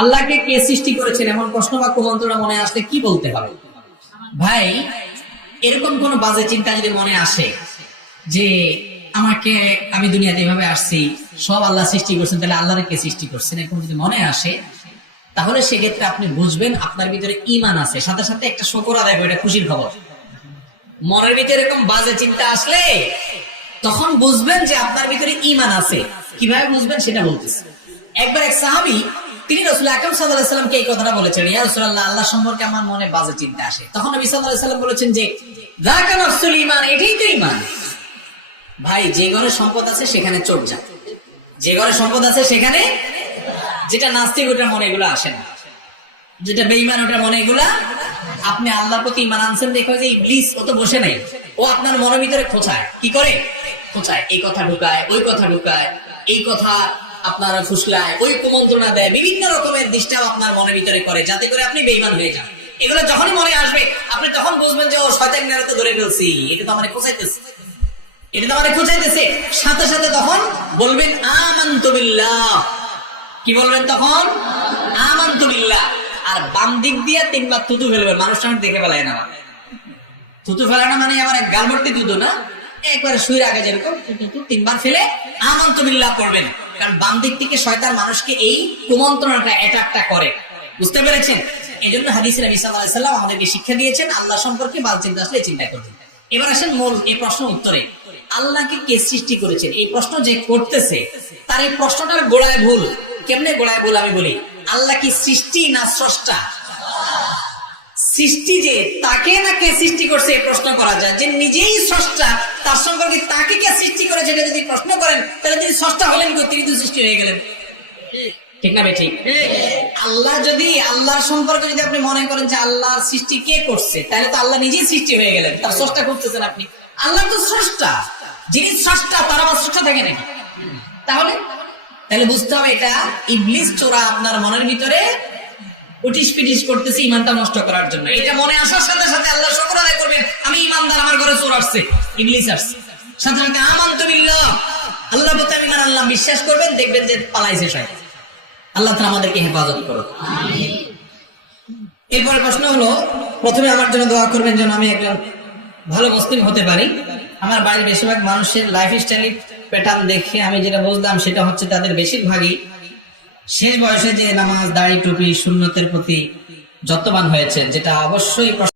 আল্লাহকে কে সৃষ্টি করেছেন এমন প্রশ্ন বা কুমন্ত্রণা মনে আসলে কি বলতে হবে? ভাই, এরকম কোন বাজে চিন্তা যদি মনে আসে যে আমি দুনিয়াতে এভাবে আসছি, সব আল্লাহ সৃষ্টি করছেন, তাহলে আল্লাহরে কে সৃষ্টি করছেন, এরকম যদি মনে আসে, তাহলে সেক্ষেত্রে আপনি বুঝবেন আপনার ভিতরে ঈমান আছে। সাথে সাথে একটা শুকর আদায় করে, এটা খুশির খবর। মনের ভিতরে এরকম বাজে চিন্তা আসলে তখন বুঝবেন যে আপনার ভিতরে ঈমান আছে। কিভাবে বুঝবেন সেটা বলতেছি। একবার এক সাহাবী, তিনি রাসূল আকরাম সাল্লাল্লাহু আলাইহি ওয়াসাল্লামকে এই কথাটা বলেছেন, ইয়া রাসূলুল্লাহ, আল্লাহ সম্পর্কে আমার মনে বাজে চিন্তা আসে। তখন নবী সাল্লাল্লাহু আলাইহি ওয়াসাল্লাম বলেছেন যে যাকা নাফসুল ঈমান, এটাই তো ঈমান। ভাই, যে ঘরে সম্পদ আছে সেখানে চোর যায়, যে ঘরে সম্পদ আছে সেখানে, যেটা নাস্তিক ওটার মনে এগুলো আসে না, যেটা বেঈমান ওটার মনে এগুলা। আপনি আল্লাহর প্রতি ঈমান আনছেন, দেখো যে ইবলিস ও তো বসে নাই, ও আপনার মনের ভিতরে খোঁচায়। কি করে খোঁচায়? এই কথা ঢুকায়, ওই কথা ঢুকায়, এই কথা আপনার ফুসলায়, ওই কুমন্ত্রণা দেয়, বিভিন্ন রকমের ডিস্টার্ব আপনার মনের ভিতরে করে, যাতে করে আপনি বেঈমান হয়ে যান। এগুলো যখনই মনে আসবে আপনি তখন বুঝবেন যে ও শয়তানের তো ধরে ফেলছি, এটা তো আমারে খোঁচাইতেছে, এটা তো আমারে খোঁচাইতেছে। সাথে সাথে তখন বলবেন আমানতু বিল্লাহ। কি বলবেন তখন? আমানতু বিল্লাহ। আর বাম দিক দিয়ে তিনবার থুতু ফেলবেন, মানুষটা দেখে ফেলায় না। থুতু ফেলানো মানে আমার গালমর্তি থুতু না, একবারে শুয়ে আগে যেরকম তিনবার ফেলে আমানতু বিল্লাহ পড়বেন। কারণ বাম দিক থেকে শয়তান মানুষকে এই কুমন্ত্রণাটা অ্যাটাকটা করে। বুঝতে পেরেছেন? এই জন্য হাদিসে নবী সাল্লাল্লাহু আলাইহি ওয়াসাল্লাম আমাদেরকে শিক্ষা দিয়েছেন আল্লাহ সম্পর্কে বাজে চিন্তা আসলে চিন্তা করবেন। এবার আসেন মূল এই প্রশ্ন উত্তরে। আল্লাহকে কে সৃষ্টি করেছেন, এই প্রশ্ন যে করতেছে তার এই প্রশ্নটার গোড়ায় ভুল। কেমনে গোড়ায় ভুল আমি বলি। আল্লাহ কি সৃষ্টি না স্রষ্টা? সৃষ্টি যে তাকে না কে সৃষ্টি করছে এই প্রশ্ন করা যায়। যে নিজেই স্রষ্টা, তার সম্পর্কে তাকে কে সৃষ্টি করেছে এটা যদি প্রশ্ন করেন, তাহলে তিনি স্রষ্টা হলেন কি? তিনি তো সৃষ্টি হয়ে গেলেন। ঠিক না ঠিক? আল্লাহ যদি, আল্লাহর সম্পর্কে যদি আপনি মনে করেন যে আল্লাহর সৃষ্টি কে করছে, তাহলে তো আল্লাহ নিজেই সৃষ্টি হয়ে গেলেন, তার স্রষ্টা করতেছেন আপনি। আল্লাহ তো স্রষ্টা, যিনি স্রষ্টা তার আবার স্রষ্টা থাকে নাকি? তাহলে বুঝতে হবে এটা ইবলিস চোরা আপনার মনের ভিতরে উটিস পিটিস করতেছে ঈমানটা নষ্ট করার জন্য। এটা মনে আসার সাথে সাথে আল্লাহ শুকর আদায় করবেন, আমি ঈমানদার, আমার ঘরে চোর আসছে, ইবলিস আসছে। সাথে সাথে আমানতু বিল্লাহ, আল্লাহর প্রতি আমি ঈমান আনলাম, বিশ্বাস করবেন, দেখবেন যে পালাইছে শয়তান। আল্লাহ তাআলা আমাদেরকে হেফাজত করুন। আমিন। এরপরে প্রশ্ন হলো, প্রথমে আমার জন্য দোয়া করবেন যেন আমি একজন ভালো মুসলিম হতে পারি। আমার বাড়ির বেশিরভাগ মানুষের লাইফস্টাইল প্যাটার্ন দেখে আমি যেটা বুঝলাম সেটা হচ্ছে তাদের বেশিরভাগই শেষ বয়সে যে নামাজ, দাড়ি, টুপি, সুন্নতের প্রতি যত্নবান হয়েছে, যেটা অবশ্যই